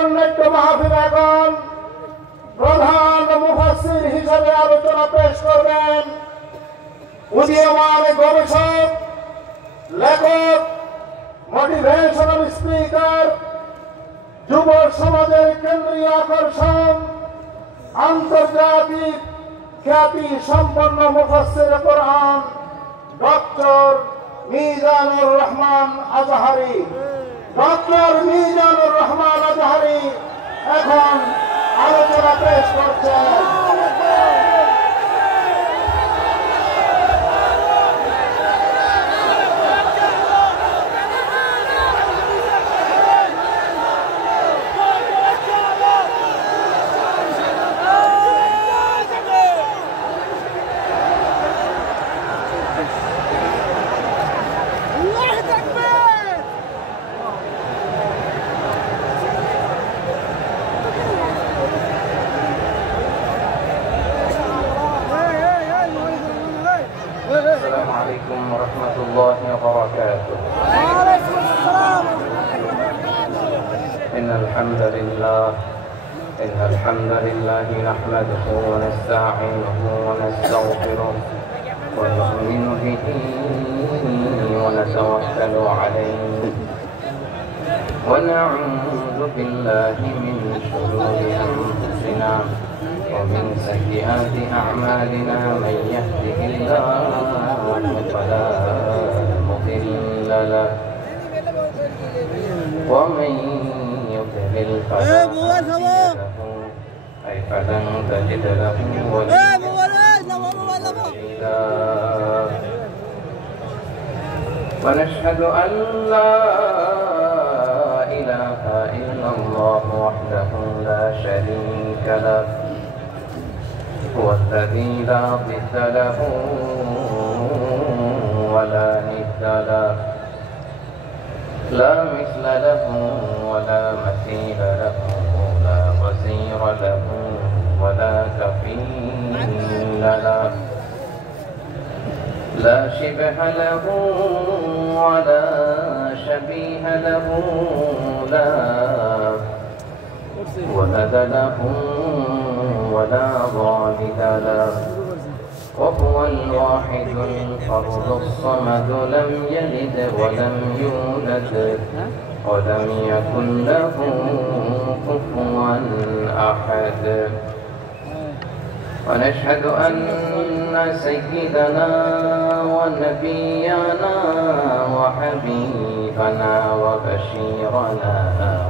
অন্যান্য মাহফিল এখন প্রধান মুফাসসির হিসেবে আলোচনা পেশ করবেন উদীয়মান গবেষক, লেখক, মোটিভেশনাল স্পিকার, যুব সমাজের কেন্দ্রীয় আকর্ষণ, আন্তর্জাতিক খ্যাতি সম্পন্ন মুফাসসির কোরআন ডক্টর মিজানুর রহমান আজহারী। ডক্টর মিজানুর রহমান আজহারী এখন আলোচনা পেশ করছেন। السلام عليكم ورحمة الله وبركاته. إن الحمد لله نحمده ونستعينه ونستغفره ونؤمن به ونتوكل عليه ونعوذ بالله من شرور أنفسنا ومن سيئات أعمالنا. من يهده الله فلا مضل له ومن يضلل فلن تجد له وليا مرشدا. ونشهد أن لا إله إلا الله وحده لا شريك له هو الذي لا ضد له ولا ند له لا مثل له ولا مثيل له لا وزير له ولا كفيل له لا شبه له ولا شبيه له لا ولد له ولا والد له وهو الواحد الفرد الصمد لم يلد ولم يولد ولم يكن له كفوا أحد. ونشهد أن سيدنا ونبينا وحبيبنا وبشيرنا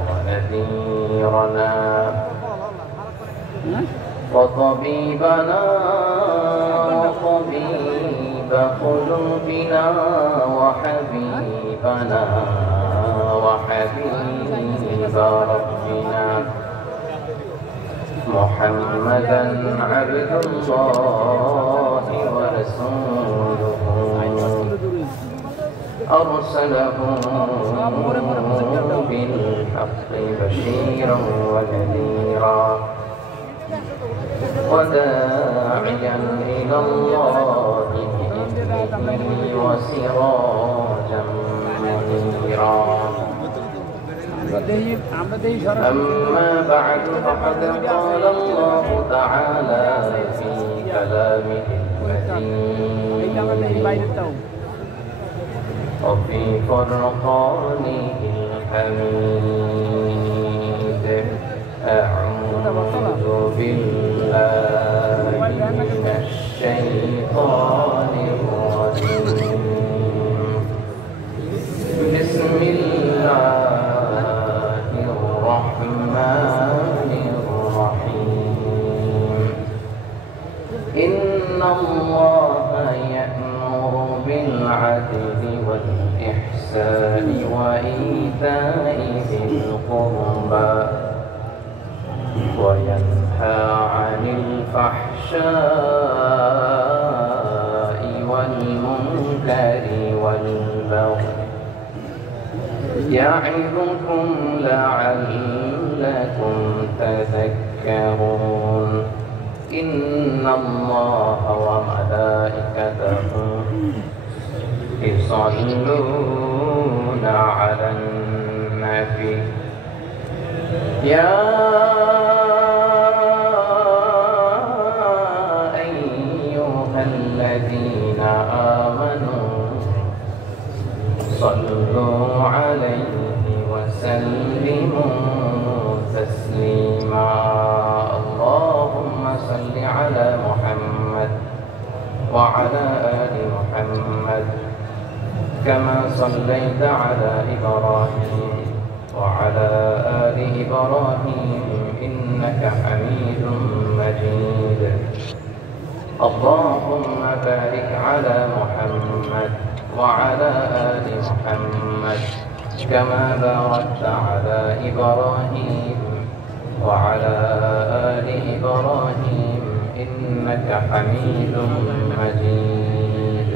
ونذيرنا وطبيبنا وطبيب قلوبنا وحبيبنا وحبيب ربنا محمدا عبد الله ورسوله أرسله بالحق بشيرا ونذيرا وداعيا إلى الله بإذنه وسراجا منيرا. أما بعد فقد قال الله تعالى في كلامه المجيد وفي فرقانه الحميد. أعوذ بالله من الشيطان الرجيم. بسم الله الرحمن الرحيم. إن الله يأمر بالعدل والإحسان وإيتاء ذي القربى وينهى عن الفحشاء والمنكر والبغي يعظكم لعلكم تذكرون. إن الله وملائكته يصلون على النبي يا أيها الذين آمنوا صلوا عليه وسلموا تسليما اللهم صل على محمد وعلى آل محمد كما صليت على إبراهيم وعلى آل إبراهيم إنك حميد مجيد اللهم بارك على محمد وعلى آل محمد كما باركت على إبراهيم وعلى آل إبراهيم إنك حميد مجيد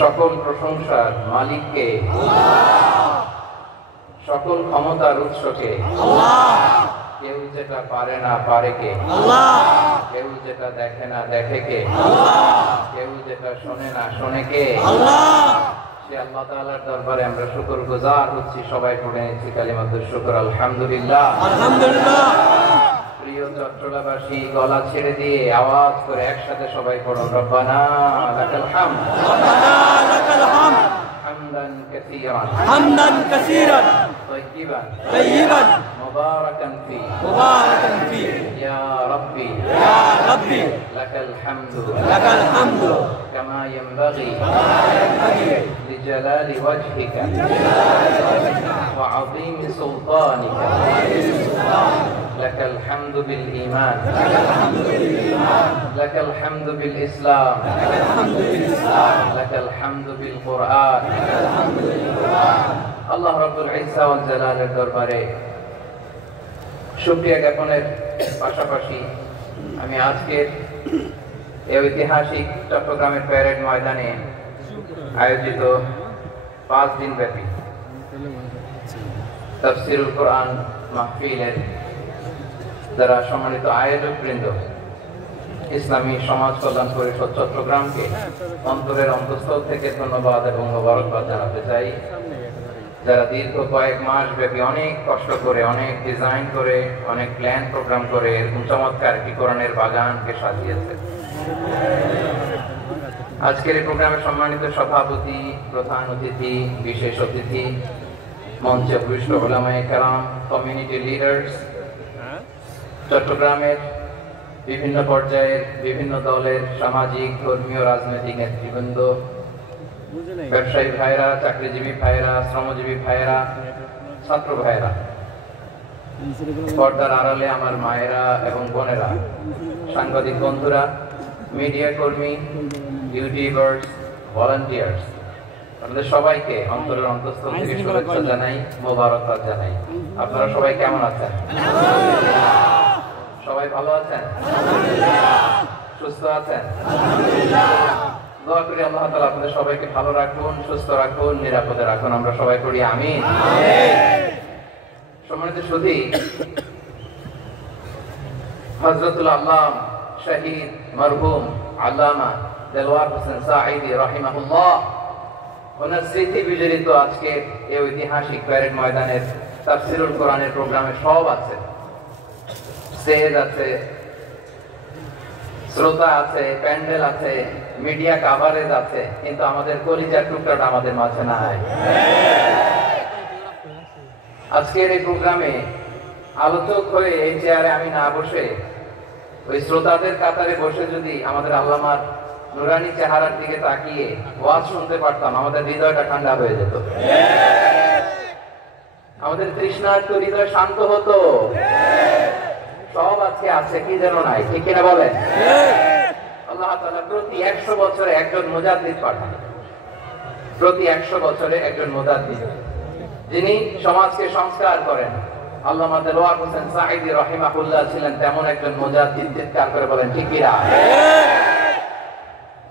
সকল প্রশংসার মালিককে সকল ক্ষমতার উৎসকে কেউ যেটা পারে না পারে কে কেউ যেটা দেখে না দেখে কে কেউ যেটা শোনে না শোনে কে সে আল্লাহ তাআলার দরবারে আমরা শুকরগুজার হচ্ছি সবাই পড়ে নিচ্ছি কালিমাতুশ শুকর আলহামদুলিল্লাহ আলহামদুলিল্লাহ প্রিয় চট্টগ্রামবাসী গলা ছেড়ে দিয়ে আওয়াজ করে একসাথে সবাই পড়ুন রব্বানা লাকাল হামদ রব্বানা লাকাল হামদ হামদান কাসীরান তাইয়িবান মুবারাকান ফি ইয়া রাব্বি লাকাল হামদু কামা ইয়ানবাগি লিজালালি ওয়াজহিকা ওয়া আযীমি সুলতানিকা لك الحمد بالإيمان لك الحمد بالإسلام لك الحمد بالقرآن الله رب العزة والجلال দরবারে শুকরিয়া জ্ঞাপনের পাশাপাশি আমি আজকের এই ঐতিহাসিক চট্টগ্রামের প্যারেড ময়দানে আয়োজিত 5 দিন ব্যাপী তাফসীরুল কোরআন মাহফিলের যারা সম্মানিত আয়োজক বৃন্দ ইসলামী সমাজ কল্যাণ পরিষদ চট্টগ্রামকে অন্তরের অন্তঃস্থল থেকে ধন্যবাদ এবং মোবারকবাদ জানাতে চাই যারা দীর্ঘ কয়েক মাস ব্যাপী অনেক কষ্ট করে অনেক ডিজাইন করে অনেক প্ল্যান প্রোগ্রাম করে এরকম চমৎকার একটি কোরআনের বাগানকে সাজিয়েছে আজকের এই প্রোগ্রামের সম্মানিত সভাপতি প্রধান অতিথি বিশেষ অতিথি মঞ্চে উপবিষ্ট উলামায়ে কেরাম কমিউনিটি লিডার্স চট্টগ্রামের বিভিন্ন পর্যায়ের বিভিন্ন দলের সামাজিক ধর্মীয় রাজনৈতিক নেতৃবৃন্দ ব্যবসায়ী ভাইরা চাকরিজীবী ভাইরা শ্রমজীবী ভাইরা ছাত্র ভাইরা পর্দার আড়ালে আমার মায়েরা এবং বোনেরা সাংবাদিক বন্ধুরা মিডিয়া কর্মী ইউটিউবার্স ভলান্টিয়ার্স আপনাদের সবাইকে অন্তরের অন্তঃস্থল থেকে শুভেচ্ছা জানাই মোবারকবাদ জানাই আপনারা সবাই কেমন আছেন সবাই ভালো আছেন সুস্থ আছেন দোয়া করি আল্লাহ তাআলা আপনাদের সবাইকে ভালো রাখুন সুস্থ রাখুন নিরাপদে রাখুন আমরা সবাই করি আমিন সম্মানিত সুধী হযরতুল আল্লামা শহীদ মরহুম আল্লামা দেলওয়ার হোসেন সাঈদী রাহিমাহুল্লাহ ওনার স্মৃতি বিজড়িত আজকে এই ঐতিহাসিক প্যারেড ময়দানের তাফসীরুল কোরআনের প্রোগ্রামে সব আছে স্টেজ আছে শ্রোতা আছে প্যান্ডেল আছে মিডিয়া কভারেজ আছে কিন্তু আমাদের কলিজার টুকরাটা আমাদের মাঝে নাই আজকের এই প্রোগ্রামে আলোচক হয়ে এই চেয়ারে আমি না বসে ওই শ্রোতাদের কাতারে বসে যদি আমাদের আল্লামার নুরানি চেহারার দিকে তাকিয়ে ওয়াজ শুনতে পারতাম আমাদের হৃদয়টা ঠান্ডা হয়ে যেত আমাদের তৃষ্ণার্ত হৃদয় শান্ত হতো সব আজকে আছে কি যেন নাই ঠিক কিনা বলেন আল্লাহ তাআলা প্রতি 100 বছরে একজন মুজাদ্দিদ পাঠান প্রতি 100 বছরে একজন মুজাদ্দিদ যিনি সমাজকে সংস্কার করেন আল্লামা দেলওয়ার হোসেন সাঈদী রাহিমাহুল্লাহ ছিলেন তেমন একজন মুজাদ্দিদ চিৎকার করে বলেন ঠিক কিনা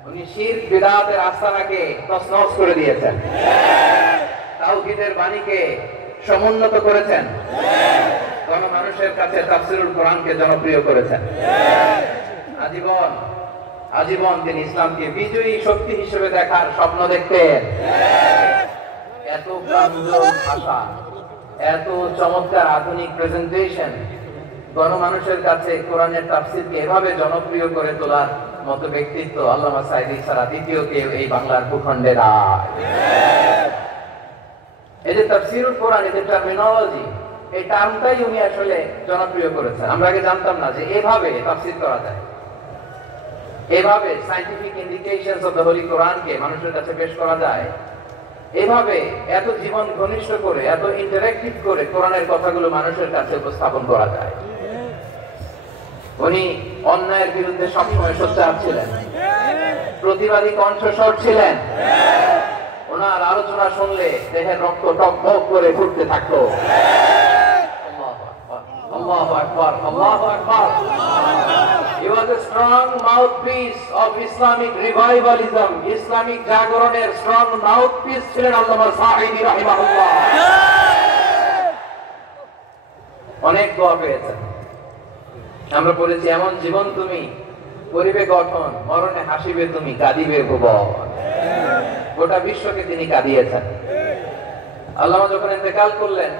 উনি শিরক বিদআতের আস্তানাকে তছনছ করে দিয়েছেন তাওহীদের বাণীকে সমুন্নত করেছেন মানুষের কাছে তাফসীরুল কোরআনকে জনপ্রিয় করেছেন আজীবন তিনি ইসলামকে বিজয়ী শক্তি হিসেবে দেখার স্বপ্ন দেখতেন এত প্রাঞ্জল ভাষা এত চমৎকার আধুনিক প্রেজেন্টেশন, গণমানুষের কাছে কোরআনের তাফসীরকে এভাবে জনপ্রিয় করে তোলার মতো ব্যক্তিত্ব আল্লামা সাঈদী ছাড়া দ্বিতীয় কেউ এই বাংলার ভূখণ্ডে নাই। এই যে তাফসীরুল কোরআন, এই যে টার্মিনোলজি, এই টার্মটাই উনি আসলে জনপ্রিয় করেছেন। আমরা আগে জানতাম না যে এভাবে তাফসীর করা যায়, এভাবে scientific indications of the Holi কোরআনকে মানুষের কাছে পেশ করা যায়, এভাবে এত জীবন ঘনিষ্ঠ করে, এত ইন্টারেক্টিভ করে কোরআনের কথাগুলো মানুষের কাছে উপস্থাপন করা যায়। উনি অন্যায়ের বিরুদ্ধে সবসময় সোচ্চার ছিলেন, প্রতিবাদী কণ্ঠস্বর ছিলেন। ওনার আলোচনা শুনলে দেহের রক্ত টকবক করে ফুটতে থাকতো। আল্লাহু আকবার, আল্লাহু আকবার। He was a strong mouthpiece of Islamic revivalism, Islamic জাগরণের strong mouthpiece ছিলেন আল্লামা সাঈদী রাহিমাহুল্লাহ। অনেক দোয়া পেয়েছেন। আমরা পড়েছি, এমন জীবন তুমি করিবে গঠন, মরণে হাসিবে তুমি, কাঁদিবে ভুবন। গোটা বিশ্বকে তিনি কাঁদিয়েছেন। আল্লামা যখন ইন্তেকাল করলেন,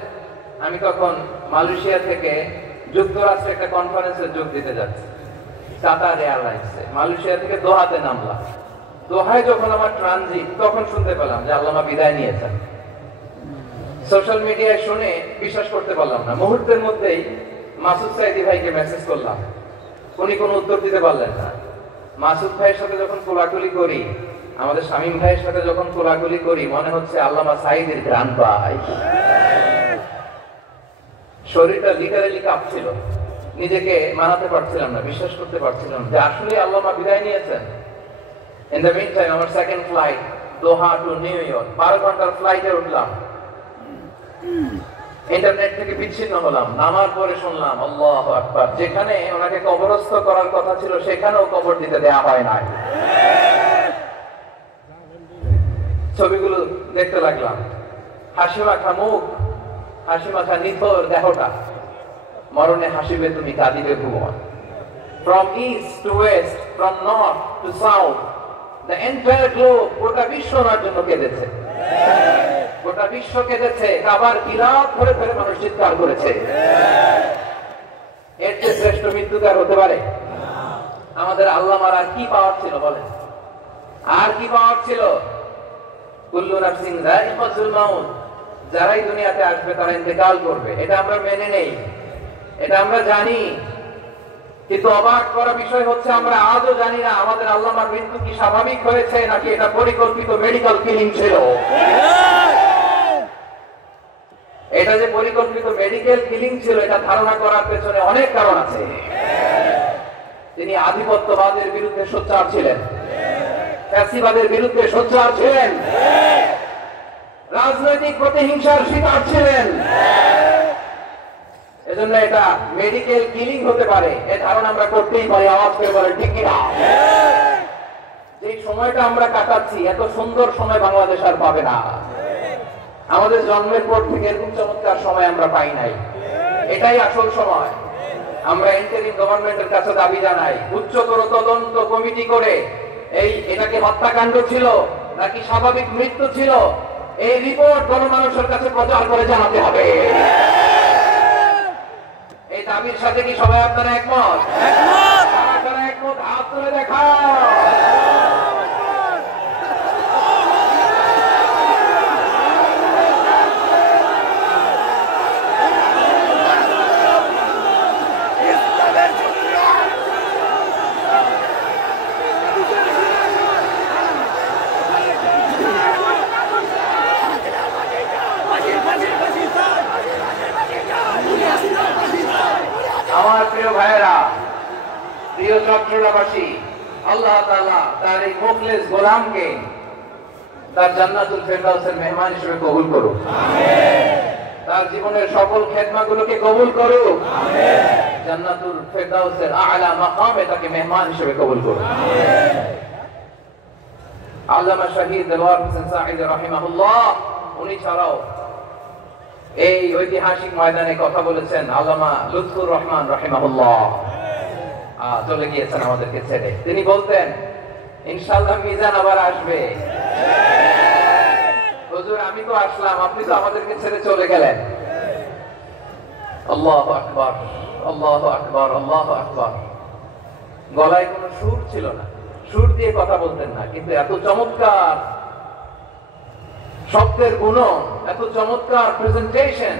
আমি তখন মালয়েশিয়া থেকে যুক্তরাষ্ট্রে একটা কনফারেন্সে যোগ দিতে যাচ্ছি, কাতার এয়ারলাইন্সে। মালয়েশিয়া থেকে দোহাতে নামলাম। দোহায় যখন আমার ট্রানজিট, তখন শুনতে পেলাম যে আল্লামা বিদায় নিয়েছেন। সোশ্যাল মিডিয়ায় শুনে বিশ্বাস করতে পারলাম না। মুহূর্তের মধ্যেই মাসুদ সাঈদী ভাইকে মেসেজ করলাম, উনি কোনো উত্তর দিতে পারলেন না। মাসুদ ভাইয়ের সাথে যখন কোলাকুলি করি, আমাদের শামীম ভাইয়ের সাথে যখন কোলাকুলি করি, মনে হচ্ছে আল্লামা সাঈদীর ঘ্রাণ পাই। শরীরটা লিটারালি কাঁপছিল, নিজেকে মানাতে পারছিলাম না, বিশ্বাস করতে পারছিলাম যে আসলে আল্লামা বিদায় নিয়েছেন। ইন দ্য মিন টাইম আমার সেকেন্ড ফ্লাইট, দোহা টু নিউ ইয়র্ক, 12 ঘন্টার ফ্লাইটে উঠলাম। ইন্টারনেট থেকে বিচ্ছিন্ন হলাম। নামার পরে শুনলাম আল্লাহু আকবার, যেখানে ওনাকে কবরস্থ করার কথা ছিল সেখানেও কবর দিতে দেয়া হয় নাই। ছবিগুলো দেখতে লাগলাম, হাসি মাখা মুখ, হাসি মাখা নিথর দেহটা, মরণে হাসিবে তুমি, কাঁদিবে ভুবন। From east to west, from north to south, the entire globe, গোটা বিশ্ব ওনার জন্য কেঁদেছে। গোটা বিশ্ব কেঁদেছে, কাবার গিলাফ ধরে ধরে মানুষ চিৎকার করেছে। এর চেয়ে শ্রেষ্ঠ মৃত্যুকার হতে পারে? আমাদের আল্লামার আর কি পাওয়ার ছিল বলেন? আর কি পাওয়ার ছিল? কুল্লু নাফসিন যায়িকাতুল মাউত, যারাই দুনিয়াতে আসবে তারা ইন্তেকাল করবে, এটা আমরা মেনে নেই, এটা আমরা জানি। কিন্তু অবাক করা বিষয় হচ্ছে, আমরা আজও জানি না আমাদের আল্লামার মৃত্যু কি স্বাভাবিক হয়েছে নাকি এটা পরিকল্পিত মেডিকেল কিলিং ছিল। এটা যে পরিকল্পিত মেডিকেল কিলিং ছিল, এটা ধারণা করার পেছনে অনেক কারণ আছে। তিনি আধিপত্যবাদের বিরুদ্ধে সোচ্চার ছিলেন, ফ্যাসিবাদের বিরুদ্ধে সোচ্চার ছিলেন, রাজনৈতিক প্রতিহিংসার শিকার ছিলেন। এজন্য এটা মেডিকেল কিলিং হতে পারে, এ ধারণা আমরা করতেই পারি। আওয়াজ করে বলে ঠিক কিনা? যে সময়টা আমরা কাটাচ্ছি, এত সুন্দর সময় বাংলাদেশ আর পাবে না। আমাদের জন্মের পর থেকে এরকম চমৎকার সময় আমরা পাই নাই। এটাই আসল সময়। আমরা ইন্টারিম গভর্নমেন্টের কাছে দাবি জানাই, উচ্চতর তদন্ত কমিটি করে এটাকে হত্যাকাণ্ড ছিল নাকি স্বাভাবিক মৃত্যু ছিল, এই রিপোর্ট গণমানুষের কাছে প্রচার করে জানাতে হবে। এই দাবির সাথে কি সবাই আপনারা একমত? একমত, হাত তুলে দেখা। আমার প্রিয় ভাইয়েরা, প্রিয় চট্টগ্রামবাসী, আল্লাহ তাআলা তার এই মুখলেস গোলামকে তার জান্নাতুল ফেরদাউসের মেহমান হিসেবে কবুল করুক। তার জীবনের সকল খেদমাগুলোকে কবুল করুক। জান্নাতুল ফেরদাউসের আলা মাকামে তাকে মেহমান হিসেবে কবুল করুক। আল্লামা শহীদ দেলোয়ার হোসেন সাঈদী রাহিমাহুল্লাহ, উনি ছাড়াও এই ঐতিহাসিক ময়দানে কথা বলেছেন আল্লামা লুৎফুর রহমান রাহিমাহুল্লাহ। চলে গিয়েছেন আমাদেরকে ছেড়ে। তিনি বলতেন, ইনশাআল্লাহ মিজান আবার আসবে। হুজুর, আমি তো আসলাম, আপনি তো আমাদেরকে ছেড়ে চলে গেলেন, আল্লাহু আকবার, আল্লাহু আকবার, আল্লাহু আকবার। গলায় কোনো সুর ছিল না, সুর দিয়ে কথা বলতেন না, কিন্তু এত চমৎকার শব্দের গুণন, এত চমৎকার প্রেজেন্টেশন,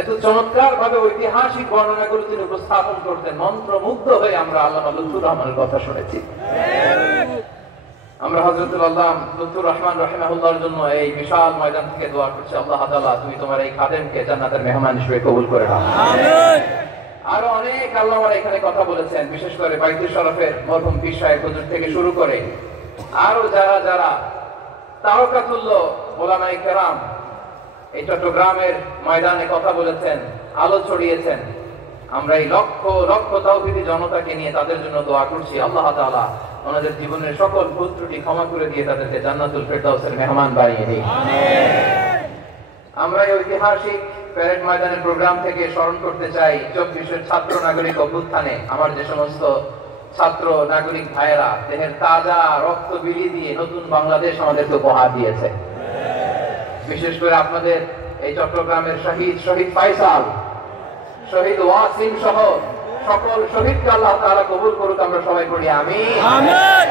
এত চমৎকার ভাবে ঐতিহাসিক বর্ণনাগুলো তিনি উপস্থাপন করতেন। মন্ত্রমুগ্ধ হয়ে আমরা আল্লামা লুৎফুর রহমানের কথা শুনেছি। আমরা হযরতুল আল্লাহ লুৎফুর রহমান রাহিমাহুল্লাহর জন্য এই বিশাল ময়দান থেকে দোয়া করছি, আল্লাহ তাআলা তুমি তোমার এই খাদেমকে জান্নাতের মেহমান হিসেবে কবুল করে নাও। আমিন। আরো অনেক আল্লামারা এখানে কথা বলেছেন, বিশেষ করে বাইতুল শরফের মরহুম পীর সাহেব হুজুর থেকে শুরু করে আরো যারা যারা তাওকাতুল্লাহ উলামায়ে কেরাম এই চট্টগ্রামের ময়দানে কথা বলেছেন, আলো ছড়িয়েছেন। আমরা এই লক্ষ লক্ষ তাওহীদি জনতাকে নিয়ে তাদের জন্য দোয়া করছি, আল্লাহ তাআলা ওনাদের জীবনের সকল ভুল ত্রুটি ক্ষমা করে দিয়ে তাদেরকে জান্নাতুল ফেরদাউসের মেহমান বানিয়ে দিন। আমিন। আমরা এই ঐতিহাসিক প্যারেড ময়দানের প্রোগ্রাম থেকে স্মরণ করতে চাই 24-এর ছাত্র নাগরিক অভ্যুত্থানে আমার যে সমস্ত ছাত্র নাগরিক ভাইয়েরা দেহের তাজা রক্ত বিলিয়ে দিয়ে নতুন বাংলাদেশ আমাদেরকে উপহার দিয়েছে। বিশেষ করে আপনাদের এই চট্টগ্রামের শহীদ ফাইসাল, শহীদ ওয়াসিম সহ সকল শহীদকে আল্লাহ তাআলা কবুল করুক, আমরা সবাই পড়ি আমিন। আমিন।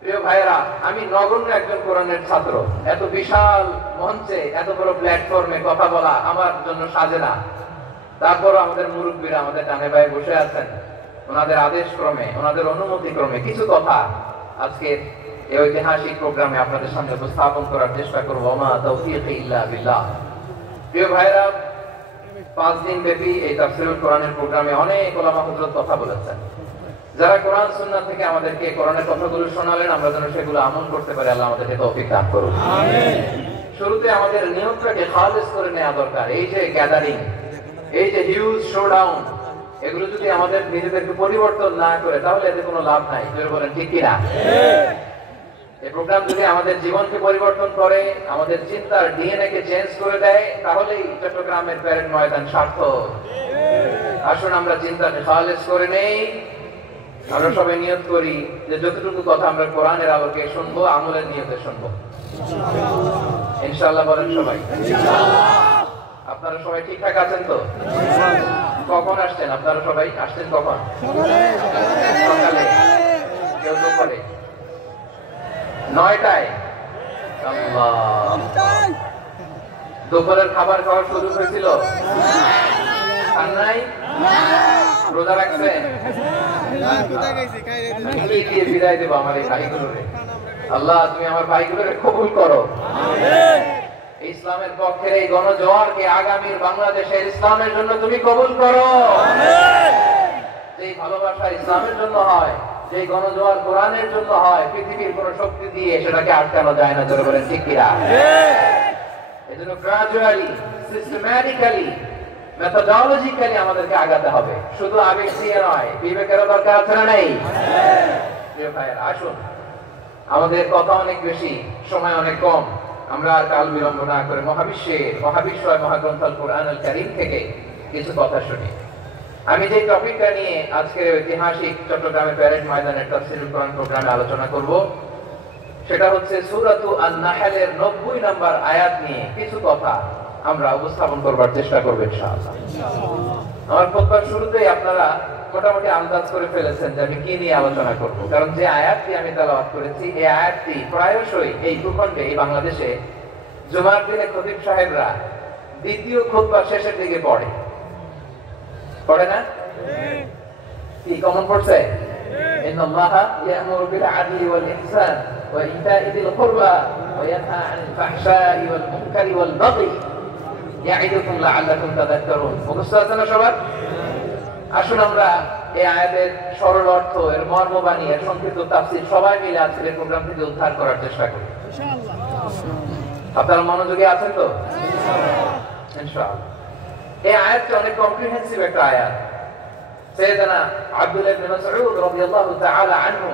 প্রিয় ভাইয়েরা, আমি নগণ্য একজন কোরআনের ছাত্র, এত বিশাল মঞ্চে এত বড় প্ল্যাটফর্মে কথা বলা আমার জন্য সাজে না। তারপরও আমাদের মুরব্বীরা আমাদের ডানে বায়ে বসে আছেন, ওনাদের আদেশ ক্রমে, ওনাদের অনুমতি ক্রমে কিছু কথা আজকে এই ঐতিহাসিক প্রোগ্রামে আপনাদের সামনে উপস্থাপন করার চেষ্টা করব। ওমা তাওফীকি ইল্লা বিল্লাহ। প্রিয় ভাইরা, 5 দিন ব্যাপী এই তাফসীরুল কোরআনের প্রোগ্রামে অনেক ওলামা হযরত কথা বলেছেন। যারা কোরআন সুন্নাহ থেকে আমাদেরকে কোরআনের কথাগুলো শোনালেন, আমরা যেন সেগুলো আমল করতে পারি, আল্লাহ আমাদেরকে তৌফিক দান করুন। আমিন। শুরুতে আমাদের নিয়তটাকে খালেস করে নেওয়া দরকার। এই যে গ্যাদারিং, এই যে হিউজ শোডাউন, এগুলো যদি আমাদের নিজেদেরকে পরিবর্তন না করে তাহলে এতে কোনো লাভ নাই। জোরে বলেন ঠিক কি না? এই প্রোগ্রাম যদি আমাদের জীবনকে পরিবর্তন করে, আমাদের চিন্তার ডিএনএ কে চেঞ্জ করে দেয়, তাহলেই চট্টগ্রামের প্যারেড ময়দান সার্থক। আসুন আমরা চিন্তাকে খালেস করে নেই। আমরা সবাই নিয়ত করি যে যতটুকু কথা আমরা কোরআনের আলোকে শুনবো, আমলের নিয়তে শুনবো ইনশাআল্লাহ। বলেন সবাই ইনশাআল্লাহ। আপনারা সবাই ঠিকঠাক আছেন তো? কখন আসছেন আপনারা? সবাই আসছেন কখন? সকালে। কেউ দুপুরে? 9টায়? দুপুরের খাবার খাওয়ার সুযোগ হয়েছিল? খান নাই? রোজা রাখছেন? কি দিয়ে বিদায় দেবো আমার এই ভাইগুলোরে? আল্লাহ তুমি আমার ভাইগুলোরে কবুল করো। ইসলামের পক্ষের এই গণজোয়ারকে আগামীর বাংলাদেশের ইসলামের জন্য তুমি কবুল করো। যেই ভালোবাসা ইসলামের জন্য হয়, যে গণজোয়ার কোরআনের জন্য হয়, পৃথিবীর কোন শক্তি দিয়ে সেটাকে আটকানো যায় না। জোরে বলেন ঠিক কিনা? এজন্য গ্রাজুয়ালি, সিস্টেম্যাটিক্যালি, মেথোডোলজিক্যালি আমাদেরকে আগাতে হবে, শুধু আবেগ দিয়ে নয়। বিবেকেরও দরকার আছে না নেই? প্রিয় ভাইয়েরা, আসুন, আমাদের কথা অনেক বেশি, সময় অনেক কম, আমরা আর কাল বিলম্ব না করে মহাবিশ্বয় মহাগ্রন্থ আল কোরআনুল কারীম থেকে কিছু কথা শুনি। আমি যে টপিকটা নিয়ে আজকের ঐতিহাসিক চট্টগ্রামের প্যারেড ময়দানের তাফসীরুল কোরআন প্রোগ্রামে আলোচনা করব, সেটা হচ্ছে সূরাতু আন-নাহলের 90 নম্বর আয়াত নিয়ে কিছু কথা আমরা উপস্থাপন করবার চেষ্টা করব ইনশাআল্লাহ। আমার খুতবার শুরুতেই আপনারা মোটামুটি আন্দাজ করে ফেলেছেন যে আমি কি নিয়ে আলোচনা করব, কারণ যে আয়াতটি আমি তেলাওয়াত করেছি এই আয়াতটি প্রায়শই এই ভূখণ্ডে, এই বাংলাদেশে জুমার দিনে খতিব সাহেবরা দ্বিতীয় খুতবার শেষের দিকে পড়ে না? কি কমন পড়ছে? ইন্নাল্লাহা ইয়া'মুরু বিল আদলি ওয়াল ইহসান ওয়া ইতা'i যিল কুরবা ওয়া ইয়ানহা আনিল ফাহশাই ওয়াল মুনকারি ওয়াল বাগই ইয়া'iদুকুম লা'আল্লাকুম তাযাক্কারুন। মুখস্থ আছে না সবার? আসুন আমরা এই আয়াতের সরল অর্থ, এর মর্মবাণী, এর সংক্ষিপ্ত তাফসীর সবাই মিলে আজকের প্রোগ্রাম থেকে উদ্ধার করার চেষ্টা করি ইনশাআল্লাহ। আপনারা মনোযোগী আছেন তো? ইনশাআল্লাহ। ইনশাআল্লাহ। এই আয়াতটি অনেক কম্প্রিহেন্সিভ একটা আয়াত। সাইয়েদনা আব্দুল্লাহ ইবনে মাসউদ রাদিয়াল্লাহু তাআলা আনহু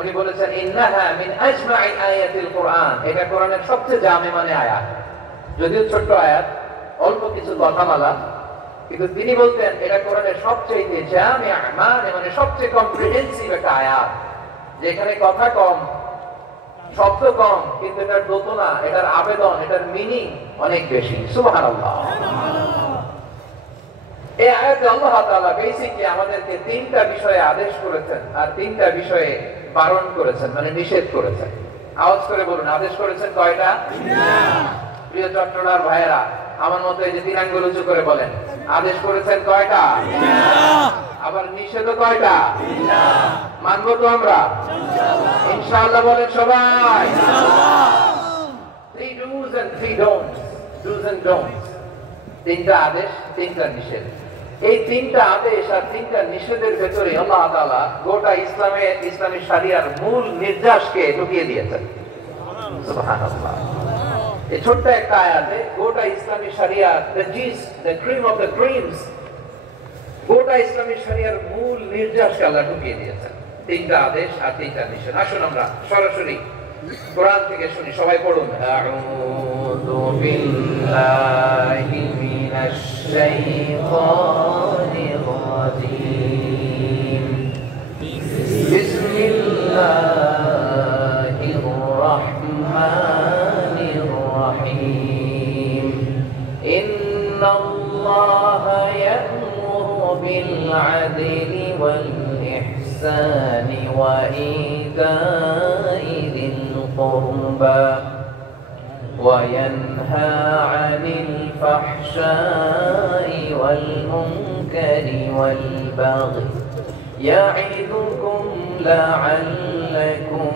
উনি বলেছেন, ইন্নাহা মিন আজমা'i আয়াতিল কুরআন। এটা কোরআনের সবচেয়ে জামে মানে আয়াত। যদিও ছোট্ট আয়াত, অল্প কিছু কথামালা, কিন্তু তিনি বলতেন এটা কোরআনের সবচেয়ে জামিআ মানে সবচেয়ে কম্প্রিহেন্সিভ একটা আয়াত, যেখানে কথা কম, শব্দ কম, কিন্তু এটার দোতনা, এটার আবেদন, এটার মিনিং অনেক বেশি। সুবহানাল্লাহ। এই আয়াতে আল্লাহ তাআলা বেসিক্যালি আমাদেরকে তিনটা বিষয়ে আদেশ করেছেন আর তিনটা বিষয়ে বারণ করেছেন, মানে নিষেধ করেছেন। আওয়াজ করে বলুন, আদেশ করেছেন কয়টা? প্রিয় চট্টগ্রাম ভাইয়েরা, আমার মতো এই যে তিন আঙ্গুল উঁচু করে বলেন, আদেশ করেছেন কয়টা? আবার নিষেধও কয়টা? মানবো তো আমরা ইনশাআল্লাহ? বলেন সবাই। Three do's and three don'ts, do's and don'ts, তিনটা আদেশ, তিনটা নিষেধ। এই তিনটা আদেশ আর তিনটা নিষেধের ভেতরে আল্লাহ তাআলা গোটা ইসলামী শরিয়ার মূল নির্দেশকে ঢুকিয়ে দিয়েছেন। সুবহানাল্লাহ। এই ছোট্ট একটা আয়াতে গোটা ইসলামী শরিয়া, the cream of the creams, গোটা ইসলামী শরিয়ার মূল নির্দেশকে আল্লাহ ঢুকিয়ে দিয়েছেন। তিনটা আদেশ আর তিনটা নিষেধ। আসুন আমরা সরাসরি কোরআন থেকে শুনি, সবাই পড়ুন। আউযু বিল্লাহি মিনাশ শাইতানির রাজীম। বিসমিল্লাহির রাহমানির রাহিম। ইন্নাল্লাহা ইয়া'মুরু বিল আদলি ওয়াল ইহসানি ওয়া ইতা'i القربى وينهى عن الفحشاء والمنكر والبغي يعظكم لعلكم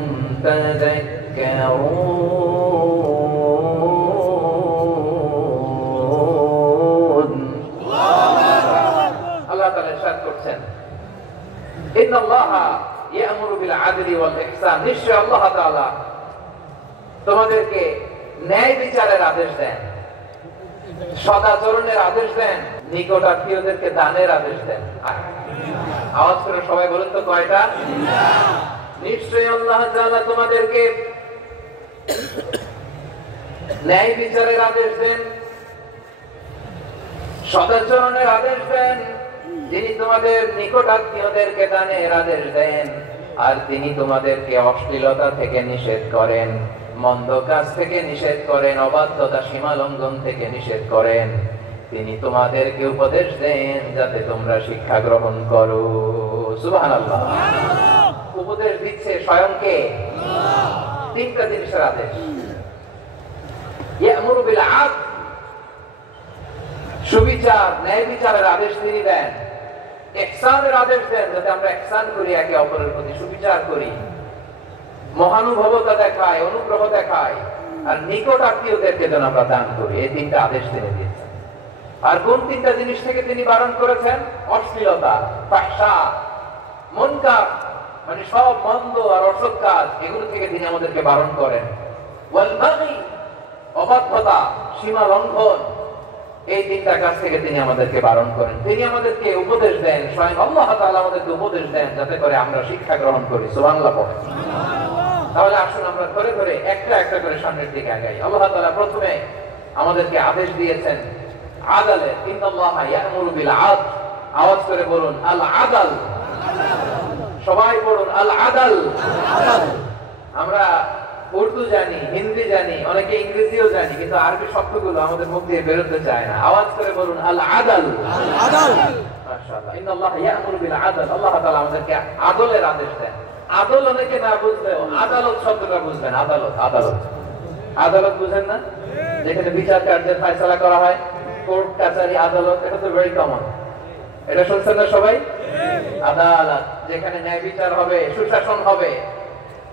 تذكرون. الله تعالى ارشاد করছেন, إن الله يأمر بالعدل والإحسان, নিশ্চয় আল্লাহ তাআলা তোমাদেরকে ন্যায় বিচারের আদেশ দেন, সদাচরণের আদেশ দেন, নিকটাত্মীয়দেরকে দানের আদেশ দেন। আওয়াজ করে সবাই বলুন তো কয়টা? নিশ্চয়ই আল্লাহ তাআলা তোমাদেরকে ন্যায় বিচারের আদেশ দেন, সদাচরণের আদেশ দেন, যিনি তোমাদের নিকটাত্মীয়দেরকে দানের আদেশ দেন, আর তিনি তোমাদেরকে অশ্লীলতা থেকে নিষেধ করেন, মন্দ কাজ থেকে নিষেধ করেন, অবাধ্যতা সীমা লঙ্ঘন থেকে নিষেধ করেন। তিনি তোমাদেরকে উপদেশ দেন যাতে তোমরা শিক্ষা গ্রহণ করো। সুবহানাল্লাহ। উপদেশ দিচ্ছে স্বয়ং কে? তিনটা জিনিসের আদেশ। ইয়া'মুরু বিল আদল, সুবিচার, ন্যায় বিচারের আদেশ তিনি দেন। ইহসানের আদেশ দেন যাতে আমরা ইহসান করি, একে অপরের প্রতি সুবিচার করি, মহানুভবতা দেখায়, অনুগ্রহ দেখায়, আর নিকট আত্মীয়দেরকে যেন আমরা দান করি। এই তিনটা আদেশ তিনি দিয়েছেন। আর কোন তিনটা জিনিস থেকে তিনি বারণ করেছেন? অশ্লীলতা, ফাহশা, মুনকার, মানে সব মন্দ আর অসৎ কাজ, এগুলো থেকে তিনি আমাদেরকে বারণ করেন। ওয়াল বাগি, অবাধ্যতা, সীমা লঙ্ঘন, এই তিনটা কাজ থেকে তিনি আমাদেরকে বারণ করেন। তিনি আমাদেরকে উপদেশ দেন, স্বয়ং আল্লাহ তাআলা আমাদেরকে উপদেশ দেন যাতে করে আমরা শিক্ষা গ্রহণ করি। সুবহানাল্লাহ। তাহলে আসুন আমরা ধরে ধরে একটা একটা করে সামনের দিকে আগাই। আল্লাহ তাআলা প্রথমে আমাদেরকে আদেশ দিয়েছেন আদালে। ইন্নাল্লাহা ইয়া'মুরু বিল আদল, আওয়াজ করে বলুন আল আদল। সবাই বলুন আল আদল। আমরা উর্দু জানি, হিন্দি জানি, অনেকে ইংরেজিও জানি, কিন্তু আরবি শব্দগুলো আমাদের মুখ দিয়ে বেরোতে চায় না। আওয়াজ করে বলুন আল আদল। মাশাআল্লাহ। ইন্নাল্লাহা ইয়া'মুরু বিল আদল, আল্লাহ তাআলা আমাদেরকে আদলের আদেশ দেন। আদল অনেকে না বুঝলেও আদালত শব্দটা বুঝবেন। আদালত, আদালত, আদালত বুঝেন না? যেখানে বিচার কার্যের ফয়সালা করা হয়, কোর্ট কাছারি, আদালত, এটা তো ভেরি কমন। এটা শুনছেন না সবাই? আদালত, যেখানে ন্যায় বিচার হবে, সুশাসন হবে।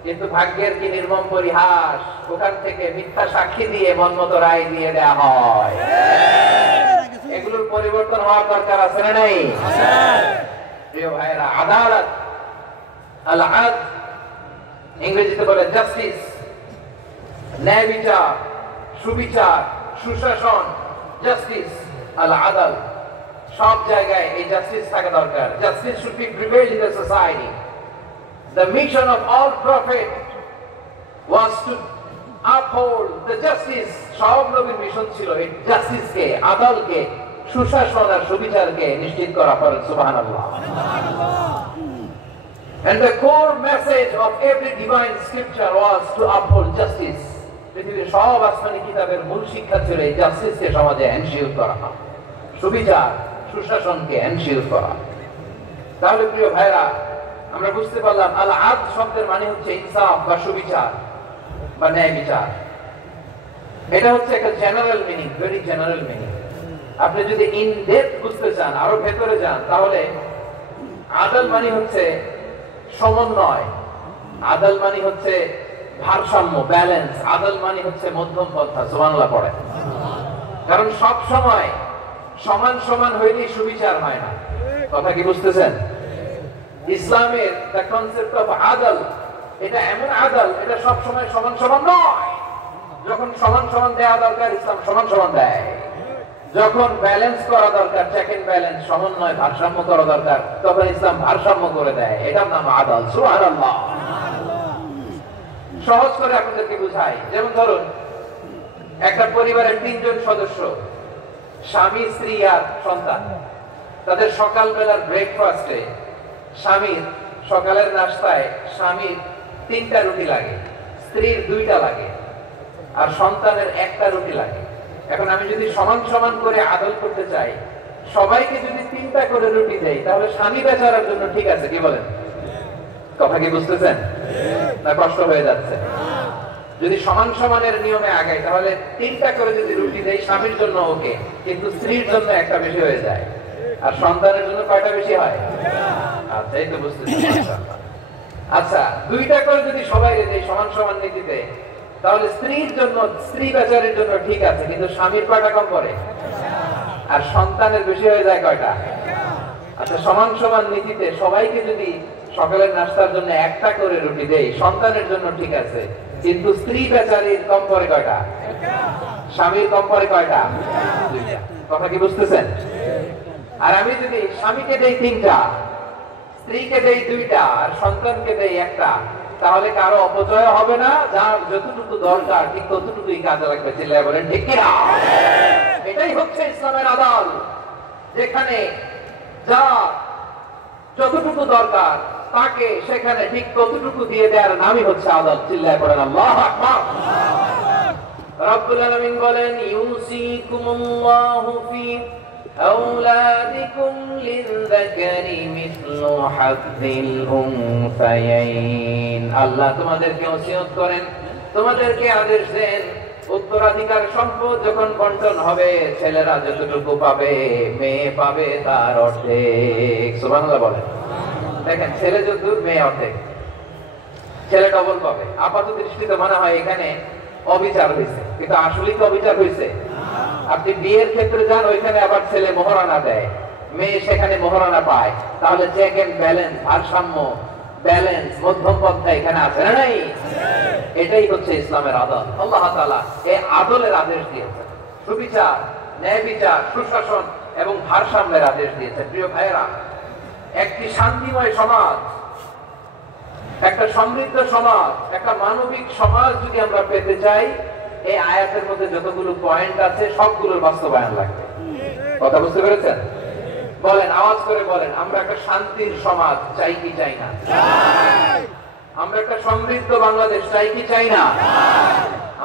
কিন্তু ভাগ্যের কি নির্মম পরিহাস, ওখান থেকে মিথ্যা সাক্ষী দিয়ে মনমতো রায় দিয়ে দেয়া হয়। এগুলোর পরিবর্তন হওয়ার দরকার আছে না নাই? প্রিয় ভাইরা, আদালত, আল আদল, ইংরেজিতে বলে জাস্টিস, ন্যায় বিচার, সুবিচার, সুশাসন, জাস্টিস, আল আদল, সব জায়গায় এই জাস্টিস থাকা দরকার। Justice should be prevail in the society. The mission of all prophets was to uphold the justice. সব নবীর মিশন ছিল এই জাস্টিসকে, আদলকে, সুশাসন আর সুবিচারকে নিশ্চিত করা। ফরজ। সুবহানাল্লাহ। And the core message of every divine scripture was to uphold justice. পৃথিবীর সব আসমানি কিতাবের মূল শিক্ষা ছিল এই জাস্টিসকে সমাজে এনশিওর করা, সুবিচার, সুশাসনকে এনশিওর করা। তাহলে প্রিয় ভাইরা, আমরা বুঝতে পারলাম আল আদল শব্দের মানে হচ্ছে ইনসাফ বা সুবিচার বা ন্যায় বিচার। এটা হচ্ছে একটা general meaning, very general meaning. আপনি যদি ইন ডেপথ বুঝতে চান, আরো ভেতরে যান, তাহলে আদল মানে হচ্ছে সমন্বয়, আদল মানে হচ্ছে ভারসাম্য, ব্যালেন্স। আদল মানে হচ্ছে মধ্যম পন্থা। সুবহানাল্লাহ পড়ে। কারণ সব সময় সমান সমান হইলেই সুবিচার হয় না। কথা কি বুঝতেছেন? ইসলামের দ্য কনসেপ্ট অফ আদল, এটা এমন আদল, এটা সব সময় সমান সমান নয়। যখন সমান সমান দেওয়া দরকার, ইসলাম সমান সমান দেয়। যখন ব্যালেন্স করা দরকার, চেক এন্ড ব্যালেন্স, সমন্বয়, ভারসাম্য করা দরকার, তখন ইসলাম ভারসাম্য করে দেয়। এটার নাম আদল। সুবহানাল্লাহ। সহজ করে আপনাদেরকে বুঝাই। যেমন ধরুন, একটা পরিবারের 3 জন সদস্য, স্বামী, স্ত্রী আর সন্তান। তাদের সকালবেলার ব্রেকফাস্টে স্বামীর, সকালের নাস্তায় স্বামীর 3টা রুটি লাগে, স্ত্রীর 2টা লাগে, আর সন্তানের 1টা রুটি লাগে। এখন আমি যদি সমান সমান করে আদল করতে চাই, সবাইকে যদি 3টা করে রুটি দেই, তাহলে স্বামী বেচারার জন্য ঠিক আছে। কি বলেন? কথা কি বুঝতেছেন না কষ্ট হয়ে যাচ্ছে? যদি সমান সমানের নিয়মে আগাই, তাহলে 3টা করে যদি রুটি দেই, স্বামীর জন্য ওকে, কিন্তু স্ত্রীর জন্য 1টা বেশি হয়ে যায়। আর সন্তানের জন্য কয়টা বেশি হয়? আচ্ছা, এই তো বুঝতেছি। আচ্ছা, 2টা করে যদি সবাই দেই সমান সমান নীতিতে, তাহলে স্ত্রীর জন্য, স্ত্রী বেচারের জন্য ঠিক আছে, কিন্তু স্বামীর কয়টা কম পড়ে? আর সন্তানের বেশি হয়ে যায় কয়টা? আচ্ছা, সমান সমান নীতিতে সবাইকে যদি সকালের নাস্তার জন্য 1টা করে রুটি দেই, সন্তানের জন্য ঠিক আছে, কিন্তু স্ত্রী বেচারির কম পড়ে কয়টা? স্বামীর কম পড়ে কয়টা? 2টা। কথা কি বুঝতেছেন? আর আমি যদি স্বামীকে দেই 3টা, স্ত্রীকে দেই 2টা, আর সন্তানকে দেই 1টা, তাহলে কারো অপচয় হবে না। যার যতটুকু দরকার ঠিক ততটুকুই কাজে লাগবে। চিল্লায় বলেন ঠিক কিনা? এটাই হচ্ছে ইসলামের আদল, যেখানে যা যতটুকু দরকার তাকে সেখানে ঠিক ততটুকু দিয়ে দেওয়ার নামই হচ্ছে আদল। চিল্লায় পড়েন আল্লাহু আকবার। রব্বুল আলামিন বলেন, ইউসিকুমুল্লাহু ফি আওলাদিকুম লিযযাকারি মিসলু হাযযিল উনসায়াইন। আল্লাহ তোমাদেরকে ওসিয়ত করেন, তোমাদেরকে আদেশ দেন, উত্তরাধিকার সম্পদ যখন বন্টন হবে, ছেলেরা যতটুকু পাবে, মেয়ে পাবে তার অর্ধেক। সুবহানাল্লাহ বলেন। দেখেন, ছেলে যতদূর, মেয়ে অর্ধেক। ছেলে ডবল পাবে। আপাত দৃষ্টিতে মনে হয় এখানে অবিচার হয়েছে, কিন্তু আসলে কি অবিচার হয়েছে? আপনি বিয়ের ক্ষেত্রে যান, ওইখানে আবার ছেলে মোহরানা দেয়, মেয়ে সেখানে মোহরানা পায়। তাহলে চেক এন্ড ব্যালেন্স, ভারসাম্য, ব্যালেন্স, মধ্যম পন্থা এখানে আছে না নাই? এটাই হচ্ছে ইসলামের আদল। আল্লাহ তাআলা এই আদলের আদেশ দিয়েছেন, সুবিচার, ন্যায় বিচার, সুশাসন এবং ভারসাম্যের আদেশ দিয়েছেন। প্রিয় ভাইয়েরা, একটি শান্তিময় সমাজ, একটা সমৃদ্ধ সমাজ, একটা মানবিক সমাজ যদি আমরা পেতে চাই, এই আয়াতের মধ্যে যতগুলো পয়েন্ট আছে সবগুলোর বাস্তবায়ন লাগবে। কথা বুঝতে পেরেছেন? বলেন, আওয়াজ করে বলেন, আমরা একটা শান্তির সমাজ চাই কি চাই না? আমরা একটা সমৃদ্ধ বাংলাদেশ চাই কি চাই না?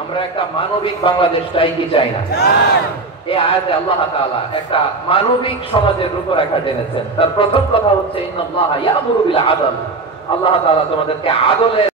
আমরা একটা মানবিক বাংলাদেশ চাই কি চাই না? এই আয়াতে আল্লাহ তাআলা একটা মানবিক সমাজের রূপরেখা টেনেছেন। তার প্রথম কথা হচ্ছে, ইন্নাল্লাহা ইয়া'মুরু বিল আদল। আল্লাহ তাআলা তোমাদেরকে আদলের